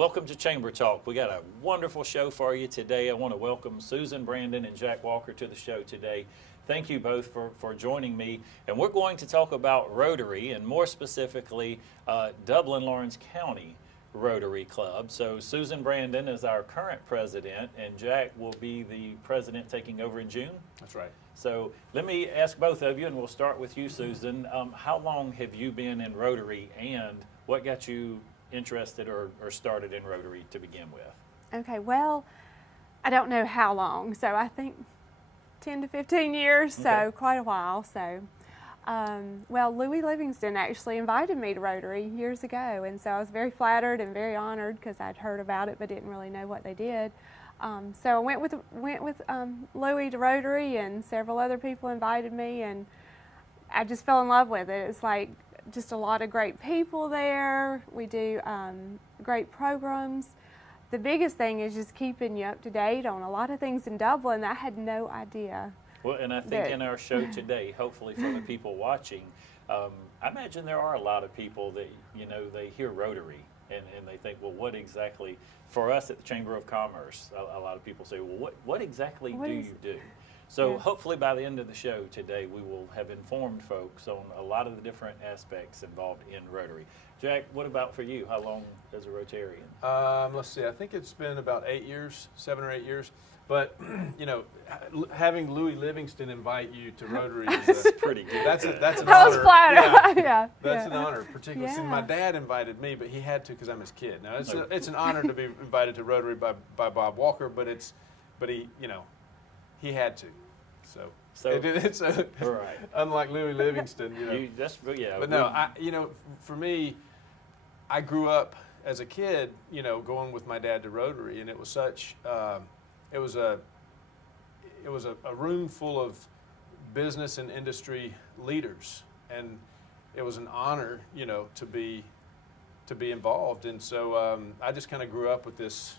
Welcome to Chamber Talk. We got a wonderful show for you today. I want to welcome Susan Brandon and Jack Walker to the show today. Thank you both for joining me. And we're going to talk about Rotary, and more specifically, Dublin Lawrence County Rotary Club. So Susan Brandon is our current president, and Jack will be the president taking over in June. That's right. So let me ask both of you, and we'll start with you, Susan. How long have you been in Rotary, and what got you interested or started in Rotary to begin with? Okay, well, I don't know how long, so I think 10 to 15 years, so Okay. quite a while. So, well, Louis Livingston actually invited me to Rotary years ago, and so I was very flattered and very honored because I'd heard about it but didn't really know what they did. So I went with Louis to Rotary, and several other people invited me, and I just fell in love with it. It's like just a lot of great people there. We do great programs. The biggest thing is just keeping you up to date on a lot of things in Dublin that I had no idea. Well, and I think in our show today, hopefully for the people watching, I imagine there are a lot of people that, they hear Rotary and they think, well, what exactly, for us at the Chamber of Commerce, a lot of people say, well, what exactly do you do? So Yes. hopefully by the end of the show today, we will have informed folks on a lot of the different aspects involved in Rotary. Jack, what about for you? How long as a Rotarian? Let's see. I think it's been about 8 years, 7 or 8 years. But having Louis Livingston invite you to Rotary is Pretty good. that's an I honor. was flattered. Yeah, that's yeah. an honor. Particularly since Yeah. my dad invited me, but he had to because I'm his kid. Now Oh. it's an honor to be invited to Rotary by Bob Walker, but he had to. So it's Right. unlike Louis Livingston, But no, for me, I grew up as a kid, going with my dad to Rotary, and it was such, it was a room full of business and industry leaders, and it was an honor, to be involved, and so I just kind of grew up with this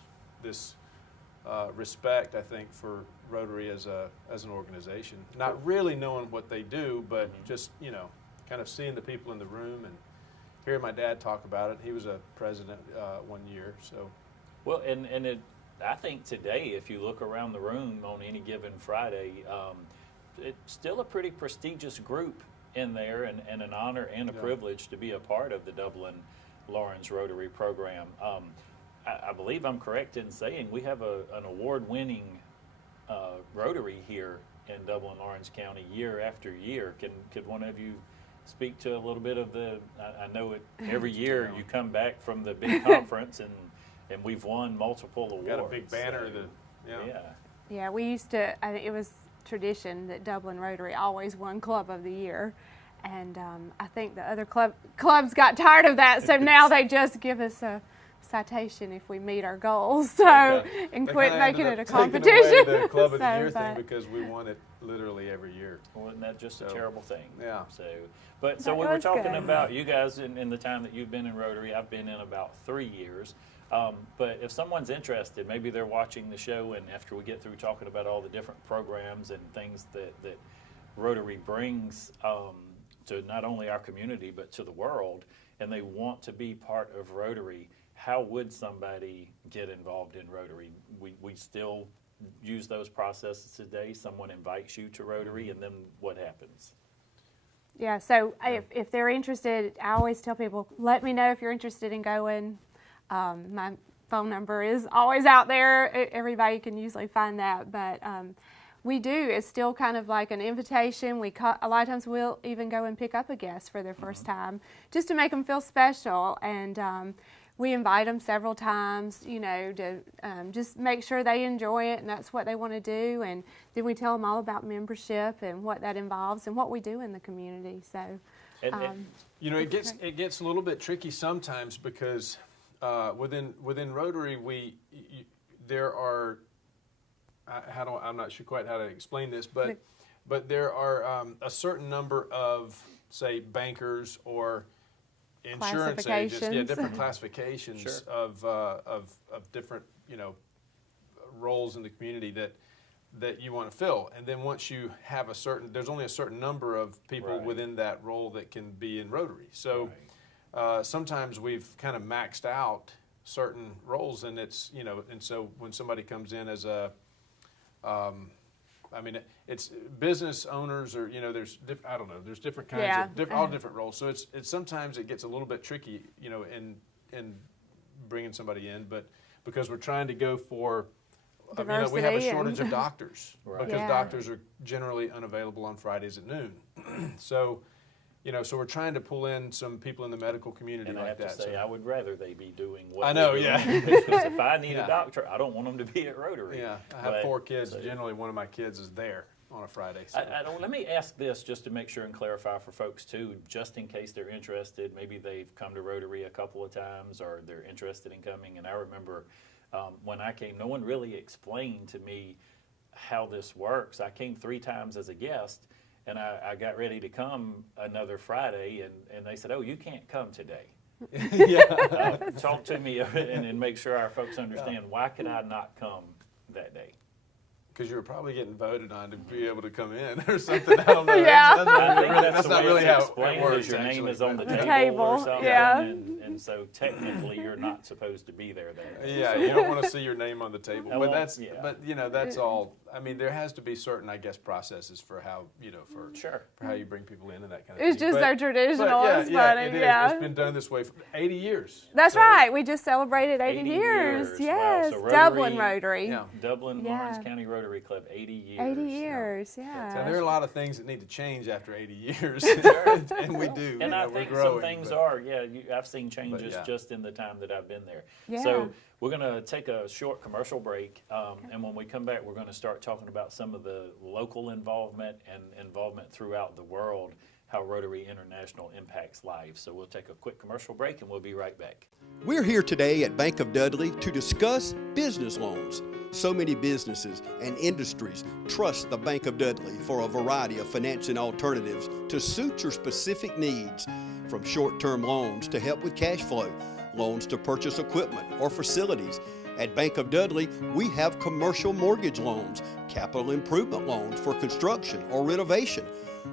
respect, I think, for Rotary as an organization. Not really knowing what they do, but just kind of seeing the people in the room and hearing my dad talk about it. He was a president one year, so. Well, I think today, if you look around the room on any given Friday, it's still a pretty prestigious group in there, and an honor and a privilege to be a part of the Dublin Lawrence Rotary program. I believe I'm correct in saying we have an award-winning Rotary here in Dublin Lawrence County year after year. Could one of you speak to a little bit of I know every year you come back from the big conference and we've won multiple awards. Got a big banner. Yeah, we used to, I think it was tradition that Dublin Rotary always won Club of the Year. And I think the other clubs got tired of that, so now they just give us a citation if we meet our goals, and quit making it a competition. Taking away the Club of the Year thing because we won it literally every year. Well, isn't that just a terrible thing? Yeah. So we were talking about you guys in the time that you've been in Rotary. I've been in about 3 years. But if someone's interested, maybe they're watching the show, and after we get through talking about all the different programs and things that Rotary brings to not only our community but to the world, and they want to be part of Rotary, how would somebody get involved in Rotary? We still use those processes today. Someone invites you to Rotary, and then what happens? Yeah, so if they're interested, I always tell people, let me know if you're interested in going. My phone number is always out there. Everybody can usually find that, but we do. It's still kind of like an invitation. A lot of times we'll even go and pick up a guest for their first time just to make them feel special, and we invite them several times, to just make sure they enjoy it and that's what they want to do, and then we tell them all about membership and what that involves and what we do in the community. So, it gets a little bit tricky sometimes because within Rotary there are I'm not sure quite how to explain this, but there are a certain number of, say, bankers or insurance agents, different classifications of different roles in the community that you want to fill, and then once you have there's only a certain number of people within that role that can be in Rotary. So sometimes we've kind of maxed out certain roles, and it's, you know, and so when somebody comes in as a, I mean, it's business owners, or, you know, there's I don't know, there's different kinds of all different roles. So it's sometimes it gets a little bit tricky, you know, in bringing somebody in, but because we're trying to go for, you know, we have a shortage of doctors because doctors are generally unavailable on Fridays at noon. So, you know, so we're trying to pull in some people in the medical community and like that. I have to say, I would rather they be doing what I know, we're doing. Because if I need a doctor, I don't want them to be at Rotary. Yeah, I have 4 kids. So generally, one of my kids is there on a Friday. So. Let me ask this just to make sure and clarify for folks too, just in case they're interested. Maybe they've come to Rotary a couple of times, or they're interested in coming. And I remember when I came, no one really explained to me how this works. I came 3 times as a guest. And I got ready to come another Friday, and they said, "Oh, you can't come today." Talk to me and make sure our folks understand, why could I not come that day? Because you were probably getting voted on to be able to come in or something. I don't know. That's not really how it works. Your name is on the table or something, and so technically you're not supposed to be there that day. Yeah, you don't want to see your name on the table. But you know, that's all. I mean, there has to be certain, I guess, processes for how, you know, for how you bring people in and that kind of thing. It's just so traditional. It's funny. It is. It's been done this way for 80 years. That's right. We just celebrated 80 years. Yes, wow. So Dublin Rotary. Yeah. Dublin Lawrence County Rotary Club, 80 years. 80 years, yeah. So there are a lot of things that need to change after 80 years, and we do. And I think some things are, I've seen changes just in the time that I've been there. Yeah. So we're going to take a short commercial break, and when we come back, we're going to start talking about some of the local involvement and involvement throughout the world, how Rotary International impacts lives. So we'll take a quick commercial break, and we'll be right back. We're here today at Bank of Dudley to discuss business loans. So many businesses and industries trust the Bank of Dudley for a variety of financing alternatives to suit your specific needs, from short-term loans to help with cash flow, loans to purchase equipment or facilities. At Bank of Dudley, we have commercial mortgage loans, capital improvement loans for construction or renovation.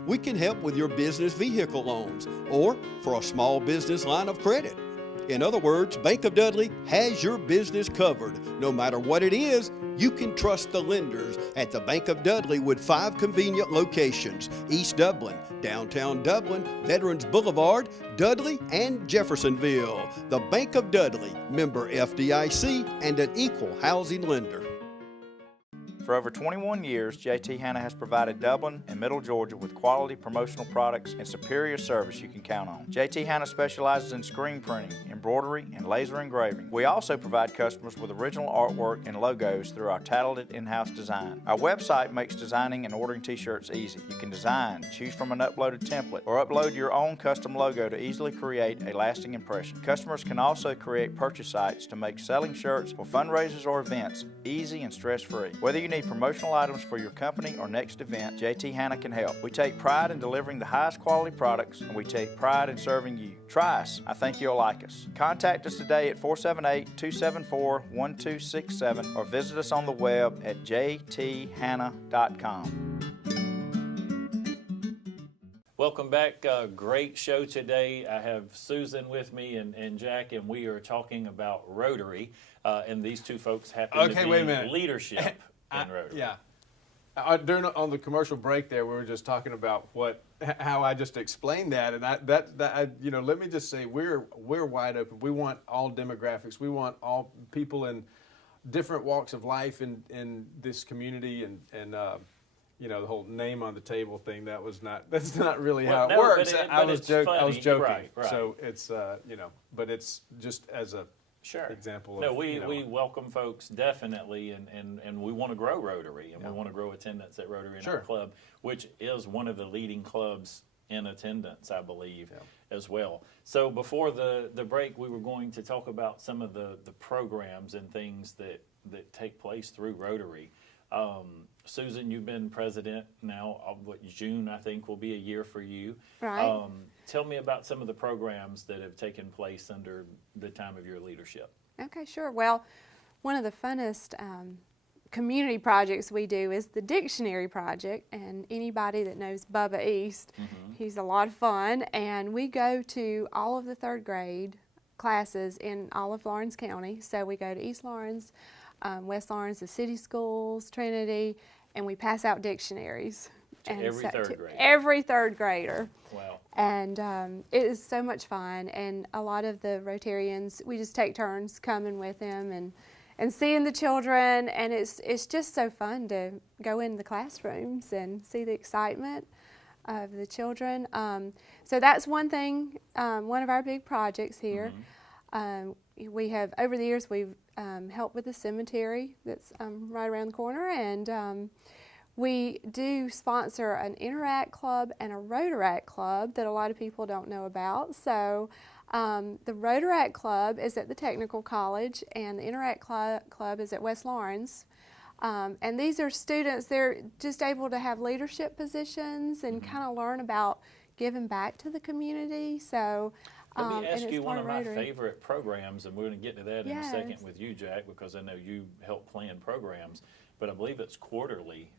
We can help with your business vehicle loans or for a small business line of credit. In other words, Bank of Dudley has your business covered. No matter what it is, you can trust the lenders at the Bank of Dudley with 5 convenient locations: East Dublin, downtown Dublin, Veterans Boulevard, Dudley, and Jeffersonville. The Bank of Dudley, member FDIC, and an equal housing lender. For over 21 years, JT Hanna has provided Dublin and Middle Georgia with quality promotional products and superior service you can count on. JT Hanna specializes in screen printing, embroidery, and laser engraving. We also provide customers with original artwork and logos through our talented in-house design. Our website makes designing and ordering t-shirts easy. You can design, choose from an uploaded template, or upload your own custom logo to easily create a lasting impression. Customers can also create purchase sites to make selling shirts for fundraisers or events easy and stress-free. Whether you need promotional items for your company or next event, JT Hanna can help. We take pride in delivering the highest quality products, and we take pride in serving you. Try us. I think you'll like us. Contact us today at 478-274-1267 or visit us on the web at jthanna.com. Welcome back. Great show today. I have Susan with me and Jack, and we are talking about Rotary, and these two folks happen to be leadership in Rotary. During on the commercial break there, we were just talking about how I just explained that, and you know, let me just say we're wide open. We want all demographics. We want all people in different walks of life in this community, and you know, the whole name on the table thing, that's not really how it works. I was joking. Right. So it's you know, but it's just as a example. No, we welcome folks definitely, and we want to grow Rotary, and we want to grow attendance at Rotary in our club, which is one of the leading clubs in attendance, I believe, as well. So before the break, we were going to talk about some of the programs and things that take place through Rotary. Susan, you've been president now. June, I think, will be a year for you. Right. Tell me about some of the programs that have taken place under the time of your leadership. Okay, sure. Well, one of the funnest community projects we do is the Dictionary Project, and anybody that knows Bubba East, he's a lot of fun, and we go to all of the 3rd grade classes in all of Lawrence County. So we go to East Lawrence, West Lawrence, the city schools, Trinity, and we pass out dictionaries. To every third grader. Every third grader. Wow. And it is so much fun. And a lot of the Rotarians, we just take turns coming with them and seeing the children. And it's just so fun to go in the classrooms and see the excitement of the children. So that's one thing, one of our big projects here. We have, over the years, we've helped with the cemetery that's right around the corner, and we do sponsor an Interact Club and a Rotaract Club that a lot of people don't know about. So the Rotaract Club is at the Technical College, and the Interact Club is at West Lawrence. And these are students, they're just able to have leadership positions and kind of learn about giving back to the community. So, Let me ask and you it's one part of my Rotary. favorite programs, and we're going to get to that in a second Yes. with you, Jack, because I know you help plan programs, but I believe it's quarterly.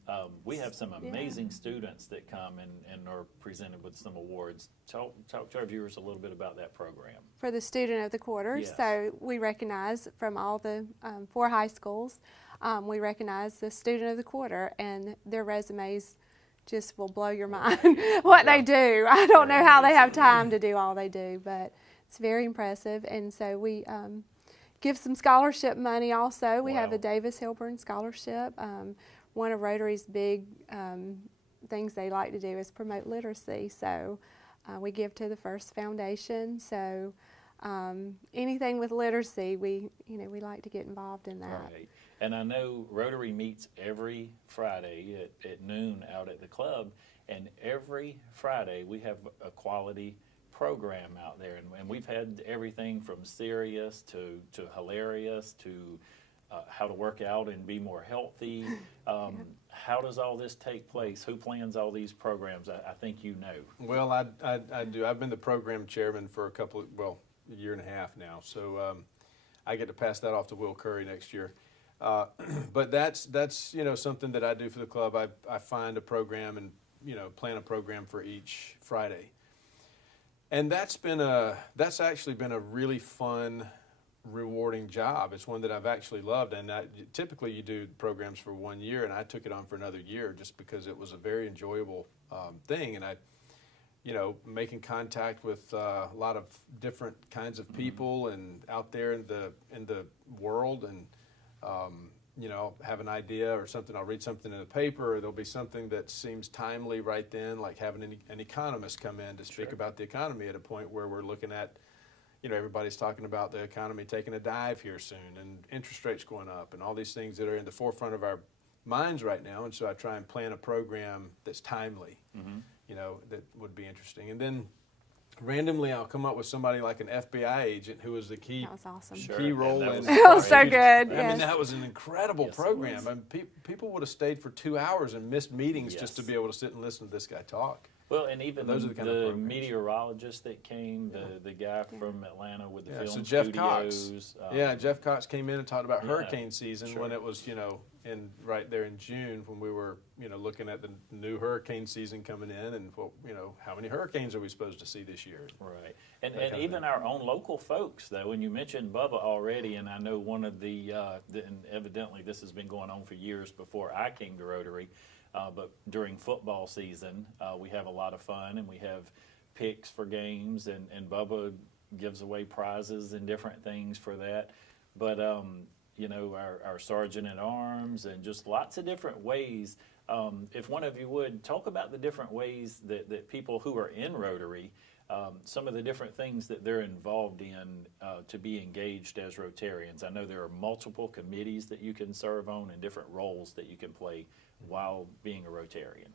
We have some amazing students that come and are presented with some awards. Talk to our viewers a little bit about that program. For the Student of the Quarter. Yes. So we recognize from all the 4 high schools, we recognize the Student of the Quarter, and their resumes just will blow your mind what they do. I don't know how they have time to do all they do, but it's very impressive. And so we give some scholarship money also. We have Wow. a Davis Hilburn Scholarship. One of Rotary's big things they like to do is promote literacy. So we give to the First Foundation. So anything with literacy, we like to get involved in that. Right. And I know Rotary meets every Friday at noon out at the club, and every Friday we have a quality program out there. And we've had everything from serious to hilarious to how to work out and be more healthy. How does all this take place? Who plans all these programs? I think you know. Well, I do. I've been the program chairman for a year and a half now. So I get to pass that off to Will Curry next year. But that's something that I do for the club. I find a program and plan a program for each Friday, and that's actually been a really fun, rewarding job. It's one that I've actually loved, and typically you do programs for 1 year, and I took it on for another year just because it was a very enjoyable thing, and I making contact with a lot of different kinds of people and out there in the world, and have an idea or something. I'll read something in the paper, or there'll be something that seems timely right then, like having an economist come in to speak about the economy at a point where we're looking at, everybody's talking about the economy taking a dive here soon and interest rates going up and all these things that are in the forefront of our minds right now. And so I try and plan a program that's timely, that would be interesting. And then randomly I'll come up with somebody like an FBI agent who was the key, That was awesome. key role in It was so good. I mean, Yes. that was an incredible Yes, it program. was. I mean, people would have stayed for 2 hours and missed meetings just to Yes. be able to sit and listen to this guy talk. Well, and even Those are the kind of the programs. meteorologist that came, the guy from Atlanta with the Yeah, film so Jeff Cox. studios. Jeff Cox came in and talked about yeah, hurricane season sure. when it was, right there in June when we were, looking at the new hurricane season coming in and, how many hurricanes are we supposed to see this year? Right. And That kind of even thing. our own local folks, though, and you mentioned Bubba already, and I know one of and evidently this has been going on for years before I came to Rotary, but during football season, we have a lot of fun, and we have picks for games, and Bubba gives away prizes and different things for that. But, our sergeant at arms and just lots of different ways. If one of you would talk about the different ways that people who are in Rotary, some of the different things that they're involved in to be engaged as Rotarians. I know there are multiple committees that you can serve on and different roles that you can play while being a Rotarian.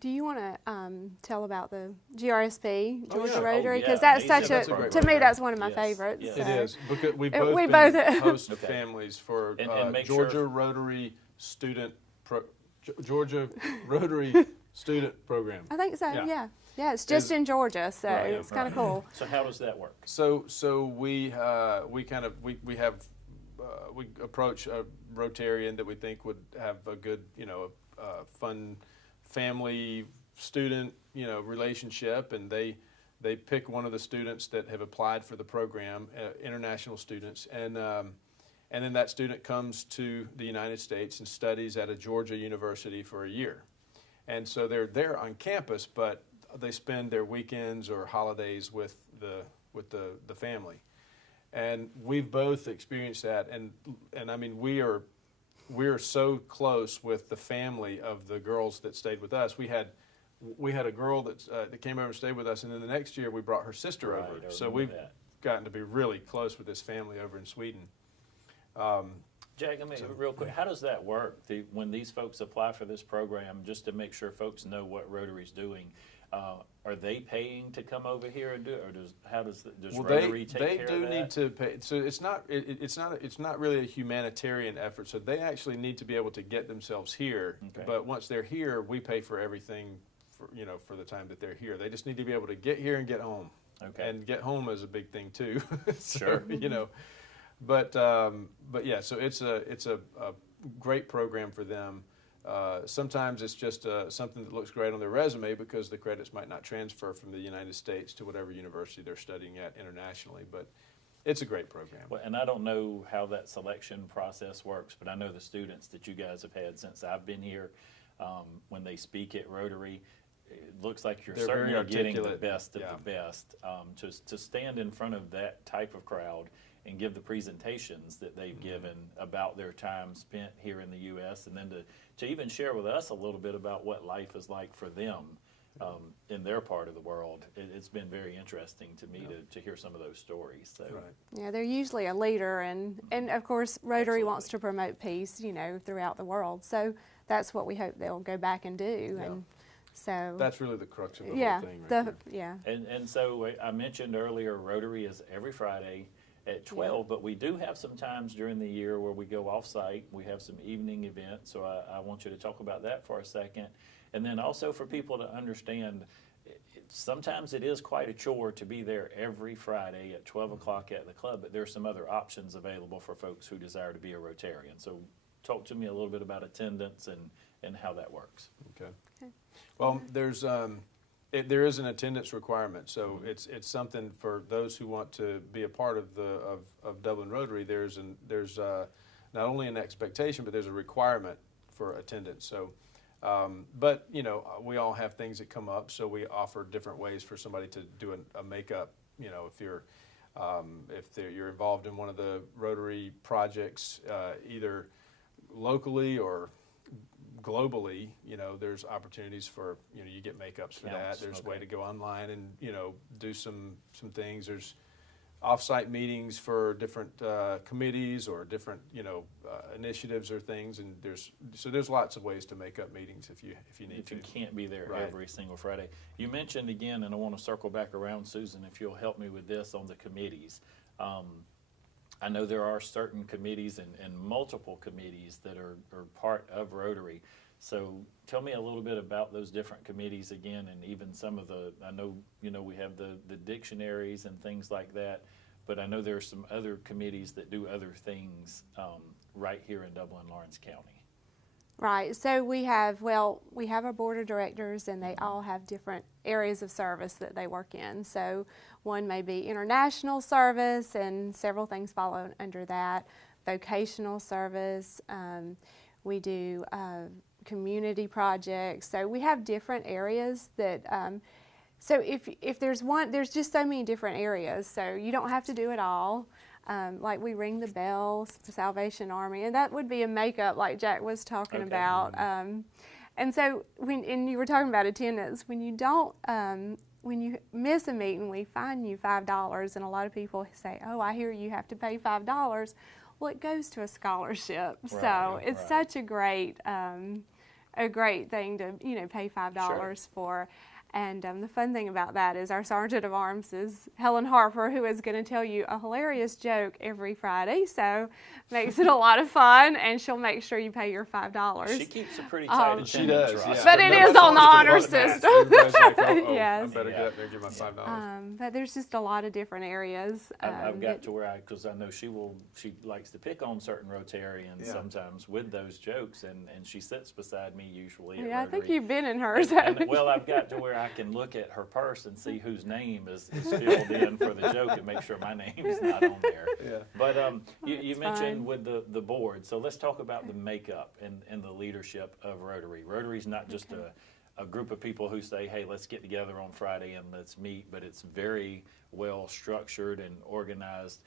Do you want to tell about the GRSP, Georgia yeah. Rotary? Oh, Because yeah, that's amazing. such That's a a, great to me, program. that's one of my Yes, favorites. yes. So. It is because we've We both both- been host Okay. families for And make Georgia sure- Rotary Student Georgia Rotary Student Program. I think so, Yeah. yeah. It's just in Georgia, so Right, it's kind of cool. So how does that work? So we approach a Rotarian that we think would have a good fun family student relationship, and they they pick one of the students that have applied for the program, international students, and then that student comes to the United States and studies at a Georgia university for a year. And so they're there on campus, but they spend their weekends or holidays with the family. And we've both experienced that, and I mean, we're so close with the family of the girls that stayed with us. We had a girl that came over and stayed with us, and then the next year we brought her sister over. So we've gotten to be really close with this family over in Sweden. Jack, I mean, real quick, how does that work? When these folks apply for this program, just to make sure folks know what Rotary's doing, are they paying to come over here and do it, or does Rotary take care of that? They do need to pay. So it's not really a humanitarian effort. So they actually need to be able to get themselves here. Okay. But once they're here, we pay for everything, for the time that they're here. They just need to be able to get here and get home. Okay. And get home is a big thing too. So, sure. But yeah, so it's a great program for them. Sometimes it's just something that looks great on their resume because the credits might not transfer from the United States to whatever university they're studying at internationally, but it's a great program. Well, and I don't know how that selection process works, but I know the students that you guys have had since I've been here, when they speak at Rotary, it looks like you're certainly getting the best of the best. To stand in front of that type of crowd and give the presentations that they've given about their time spent here in the U.S. and then to even share with us a little bit about what life is like for them in their part of the world. It's been very interesting to me to hear some of those stories. So. Right. Yeah, they're usually a leader, and of course Rotary wants to promote peace, throughout the world. So that's what we hope they'll go back and do. Yeah. And so that's really the crux of the whole thing. And so I mentioned earlier, Rotary is every Friday at 12, but we do have some times during the year where we go off-site. We have some evening events, so I want you to talk about that for a second. And then also for people to understand, sometimes it is quite a chore to be there every Friday at 12 o'clock at the club, but there are some other options available for folks who desire to be a Rotarian. So talk to me a little bit about attendance and how that works. Okay. Well, there is an attendance requirement, so it's something for those who want to be a part of Dublin Rotary. There's not only an expectation, but there's a requirement for attendance. So, but we all have things that come up, so we offer different ways for somebody to do a makeup. If you're involved in one of the Rotary projects, either locally or globally, there's opportunities for, you get makeups for that. There's a way to go online and, do some things. There's off-site meetings for different committees or different, initiatives or things. And there's lots of ways to make up meetings if you need to. If you can't be there every single Friday. You mentioned again, and I want to circle back around, Susan, if you'll help me with this on the committees. I know there are certain committees and multiple committees that are part of Rotary. So tell me a little bit about those different committees again, and even some of I know, we have the dictionaries and things like that, but I know there are some other committees that do other things right here in Dublin, Lawrence County. Right, so we have a board of directors, and they all have different areas of service that they work in. So one may be international service, and several things fall under that. Vocational service, we do community projects. So we have different areas that, so if there's one, there's just so many different areas, so you don't have to do it all. Like we ring the bell, the Salvation Army, and that would be a makeup like Jack was talking about. And so and you were talking about attendance, when you miss a meeting, we fine you $5, and a lot of people say, oh, I hear you have to pay $5. Well, it goes to a scholarship, so it's such a great thing to pay $5 for. And the fun thing about that is our Sergeant of Arms is Helen Harper, who is going to tell you a hilarious joke every Friday, so makes it a lot of fun, and she'll make sure you pay your $5. She keeps a pretty tight attendance. She does, yeah. But it is on the honor system. Yes. I better get up there and give my $5. But there's just a lot of different areas. I've got to where because I know she likes to pick on certain Rotarians sometimes with those jokes, and she sits beside me usually at Rotary. I think you've been in hers. Well, I've got to where I can look at her purse and see whose name is filled in for the joke and make sure my name's not on there. Yeah. But you mentioned fine. with the board, so let's talk about the makeup and the leadership of Rotary. Rotary's not just a group of people who say, hey, let's get together on Friday and let's meet, but it's very well structured and organized.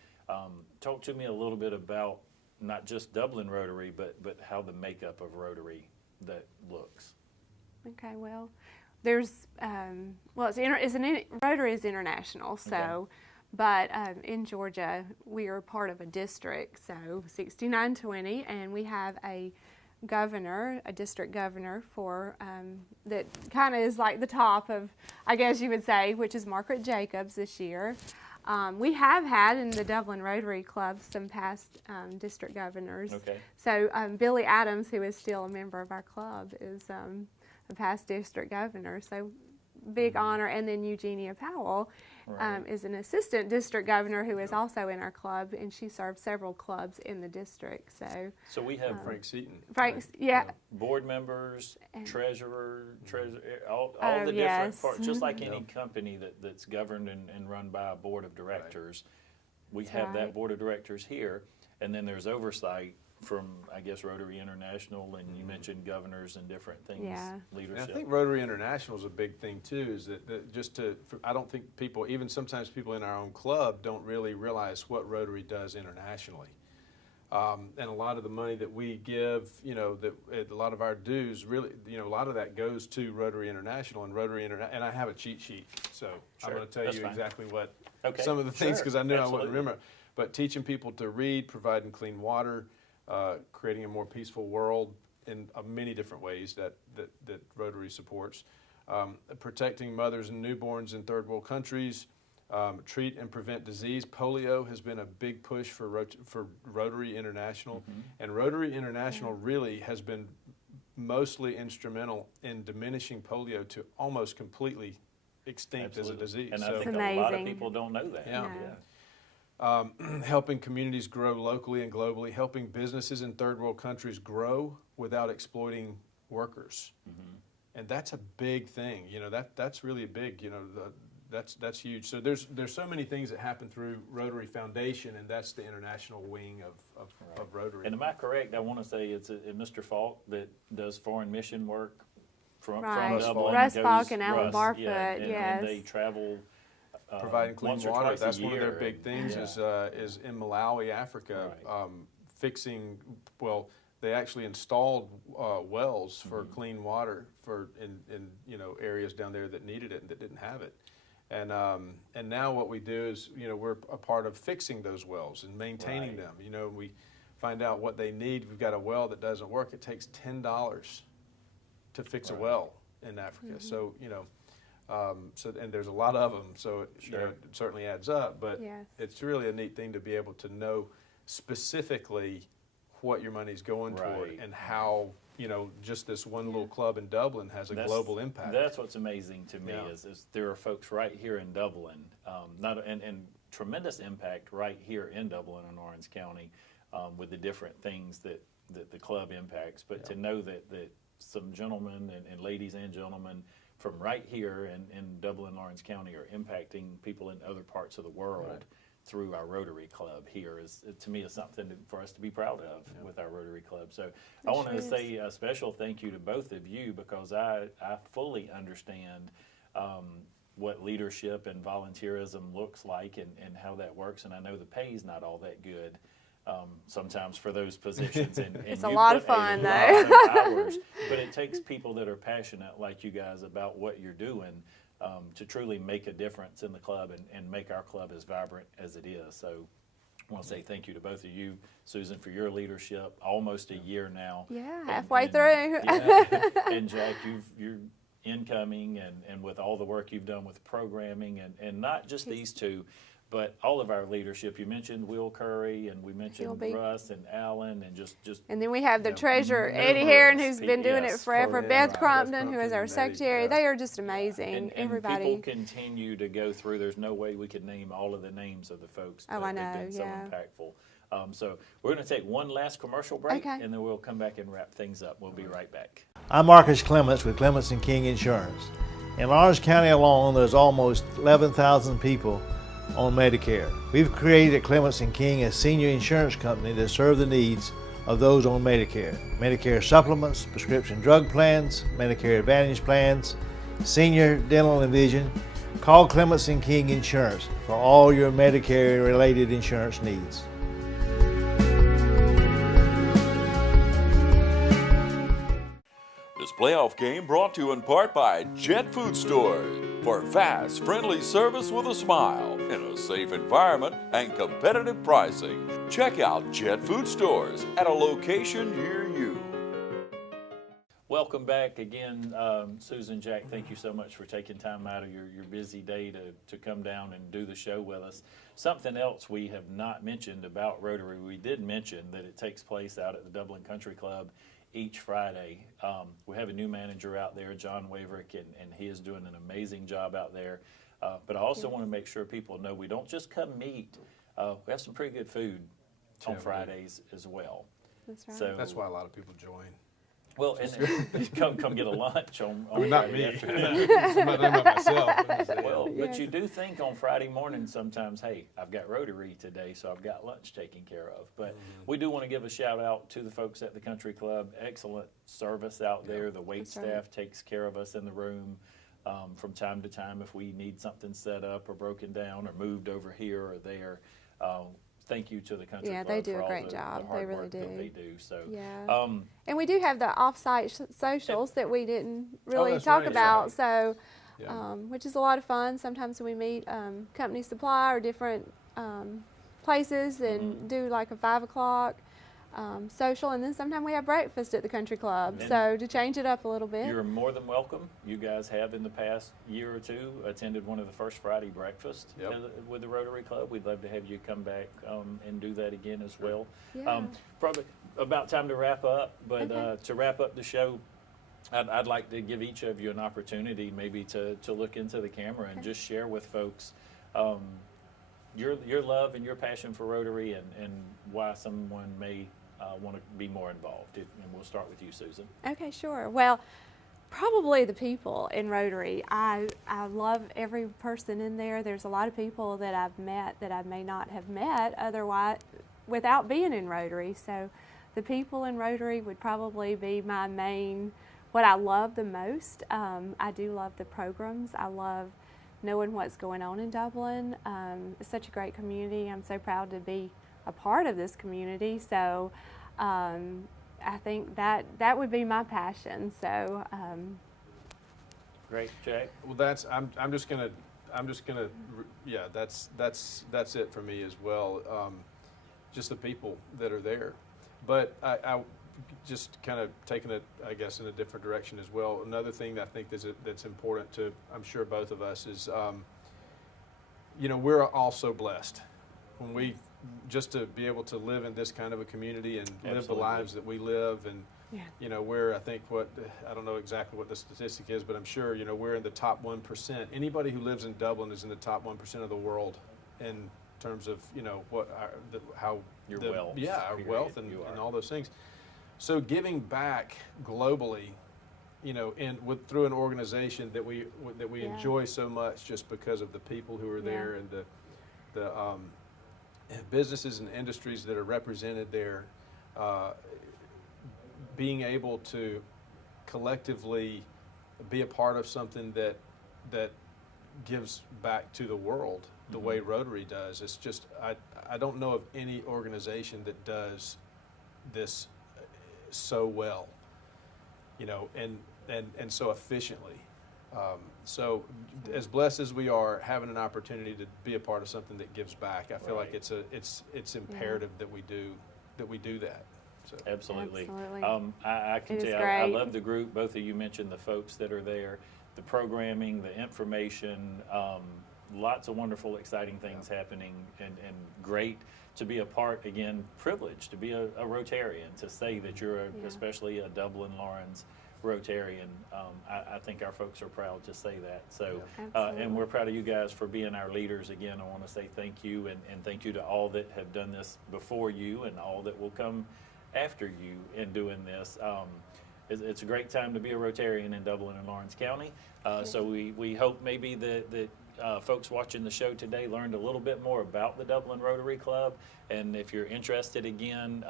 Talk to me a little bit about not just Dublin Rotary, but how the makeup of Rotary that looks. Okay, well, there's, Rotary is international, so, Okay. but in Georgia, we are part of a district, so 6920, and we have a district governor for, that kind of is like the top of, I guess you would say, which is Margaret Jacobs this year. We have had in the Dublin Rotary Club some past district governors. Okay. So Billy Adams, who is still a member of our club, is a past district governor. So big honor. And then Eugenia Powell Right. is an assistant district governor who is also in our club, and she served several clubs in the district. So We have Frank Seaton. Frank's, right? yeah. board members, treasurer, all Oh, the different yes. parts, just like any company that's governed and run by a board of directors. We That's have that right. board of directors here, and then there's oversight from, I guess, Rotary International, and you mentioned governors and different things, Yeah. And leadership. I think Rotary International is a big thing too. Is that I don't think people, even sometimes people in our own club, don't really realize what Rotary does internationally. And a lot of the money that we give, a lot of our dues, really, a lot of that goes to Rotary International and And I have a cheat sheet, so I'm Sure, going to tell that's you fine. exactly what Okay, some of the things, sure, because I knew I absolutely. wouldn't remember. But teaching people to read, providing clean water, creating a more peaceful world in many different ways that Rotary supports. Protecting mothers and newborns in third world countries, treat and prevent disease. Polio has been a big push for Rotary International, and Rotary International really has been mostly instrumental in diminishing polio to almost completely extinct as a Absolutely. disease. And So- I think It's a lot of amazing. people don't know that. Yeah. No. Helping communities grow locally and globally, helping businesses in third world countries grow without exploiting workers. And that's a big thing, that's really big, that's huge. So there's so many things that happen through Rotary Foundation, and that's the international wing of Rotary. And am I correct? I want to say it's Mr. Falk that does foreign mission work from Right. Dublin. Russ goes- Falk and Alan Russ, Barfoot, and yes. they travel Providing clean once or water, twice a that's one of their year, big and- things yeah. is in Malawi, Africa, Right. fixing, they actually installed wells for Mm-hmm. clean water in areas down there that needed it and that didn't have it. And now what we do is, we're a part of fixing those wells and maintaining Right. them. We find out what they need. We've got a well that doesn't work. It takes $10 to fix a Right. well in Africa. So, and there's a lot of them, so Sure. it certainly adds up. But Yes. it's really a neat thing to be able to know specifically what your money's going toward Right. and how, just this one little club in Dublin has a global impact. That's what's amazing to me Yeah. is there are folks right here in Dublin, and tremendous impact right here in Dublin and Orange County with the different things that the club impacts. But to know that some gentlemen and ladies and gentlemen from right here in Dublin, Orange County are impacting people in other parts of the world Right. through our Rotary Club here is, to me, is something for us to be proud of with our Rotary Club. So I want sure to is. say a special thank you to both of you because I fully understand what leadership and volunteerism looks like and how that works. And I know the pay's not all that good sometimes for those positions. And It's a you lot put of fun, lot though. of hours, but it takes people that are passionate like you guys about what you're doing to truly make a difference in the club and make our club as vibrant as it is. So I want to say thank you to both of you, Susan, for your leadership. Almost a year now. Yeah, And- halfway and- through. yeah. And Jack, you're incoming and with all the work you've done with programming and not just these two, but all of our leadership. You mentioned Will Curry and we mentioned He'll be- Russ and Alan and just And then we have the Yeah, treasurer, Eddie numerous Heron, who's been people, doing it yes, forever. yeah, Beth right. Crompton, Beth who is our Crompton and Eddie, secretary. yeah. They are just amazing. and Everybody. people continue to go through. There's no way we could name all of the names of the folks. Oh, but I they've know, been so yeah. impactful. So we're going to take one last commercial break, Okay. and then we'll come back and wrap things up. We'll be right back. I'm Marcus Clements with Clements & King Insurance. In Orange County alone, there's almost 11,000 people on Medicare. We've created Clements & King a senior insurance company to serve the needs of those on Medicare. Medicare supplements, prescription drug plans, Medicare Advantage plans, senior dental and vision. Call Clements & King Insurance for all your Medicare-related insurance needs. This playoff game brought to you in part by Jet Food Stores for fast, friendly service with a smile in a safe environment and competitive pricing. Check out Jet Food Stores at a location near you. Welcome back again, Susan, Jack. Thank you so much for taking time out of your busy day to come down and do the show with us. Something else we have not mentioned about Rotary, we did mention that it takes place out at the Dublin Country Club each Friday. We have a new manager out there, John Waverick, and he is doing an amazing job out there. But I also want to make sure people know we don't just come meet. We have some pretty good food on Fridays as well. That's right. So That's why a lot of people join. well, and come get a lunch on I mean, not Friday me. afternoon. Not myself. Well, Yes. but you do think on Friday morning sometimes, hey, I've got Rotary today, so I've got lunch taken care of. But we do want to give a shout out to the folks at the Country Club. Excellent service out there. The wait That's right. staff takes care of us in the room from time to time if we need something set up or broken down or moved over here or there. Thank you to the Country Yeah, Club they do for a all great the job. hard They really work that do. they do. So, Yeah. And we do have the off-site socials that we didn't really that's talk right, about, right. so Yeah. which is a lot of fun. Sometimes we meet company supply or different places and do like a 5 o'clock social, and then sometimes we have breakfast at the Country Club. And So to change it up a little bit. you're more than welcome. You guys have in the past year or two attended one of the first Friday breakfasts Yep. with the Rotary Club. We'd love to have you come back and do that again as well. Yeah. Probably about time to wrap up, but Okay. to wrap up the show, I'd like to give each of you an opportunity maybe to look into the camera and just share with folks your love and your passion for Rotary and why someone may want to be more involved. And we'll start with you, Susan. Okay, sure. Well, probably the people in Rotary. I love every person in there. There's a lot of people that I've met that I may not have met otherwise without being in Rotary. So the people in Rotary would probably be my main, what I love the most. I do love the programs. I love knowing what's going on in Dublin. It's such a great community. I'm so proud to be a part of this community. So I think that would be my passion. So Great, Jack. Well, I'm just gonna yeah, that's it for me as well. Just the people that are there, but I just kind of taking it, I guess, in a different direction as well. Another thing that I think that's important to, I'm sure both of us is, we're also blessed when we just to be able to live in this kind of a community and live the Absolutely. lives that we live, and yeah. we're, I think, I don't know exactly what the statistic is, but I'm sure, we're in the top 1%. Anybody who lives in Dublin is in the top 1% of the world in terms of, how Your wealth, yeah, our period, wealth and you are. all those things. So giving back globally, through an organization that we Yeah. enjoy so much, just because of the people who are Yeah. there and the businesses and industries that are represented there, being able to collectively be a part of something that gives back to the world the way Rotary does. It's just, I don't know of any organization that does this so well, and so efficiently. So as blessed as we are, having an opportunity to be a part of something that gives back, I feel like Right. it's imperative that we do that. So. Absolutely. Absolutely. I can It is tell you, I great. love the group. Both of you mentioned the folks that are there, the programming, the information, lots of wonderful, exciting things happening, and great to be a part, again, privileged to be a Rotarian, to say that you're especially a Dublin Lawrence Rotarian. I think our folks are proud to say that. So, and we're proud of you guys for being our leaders. Again, I want to say thank you, and thank you to all that have done this before you and all that will come after you in doing this. it's a great time to be a Rotarian in Dublin and Lawrence County. So we hope maybe that folks watching the show today learned a little bit more about the Dublin Rotary Club. And if you're interested again,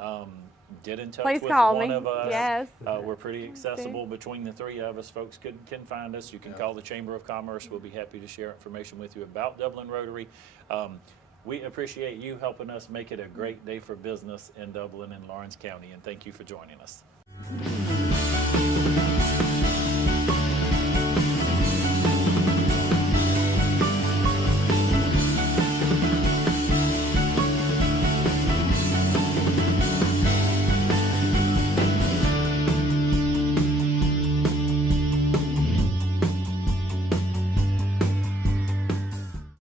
get in touch Please with call one me. of us. Yes. We're pretty accessible between the three of us. Folks can find us. You can call the Chamber of Commerce. We'll be happy to share information with you about Dublin Rotary. We appreciate you helping us make it a great day for business in Dublin and Lawrence County, and thank you for joining us.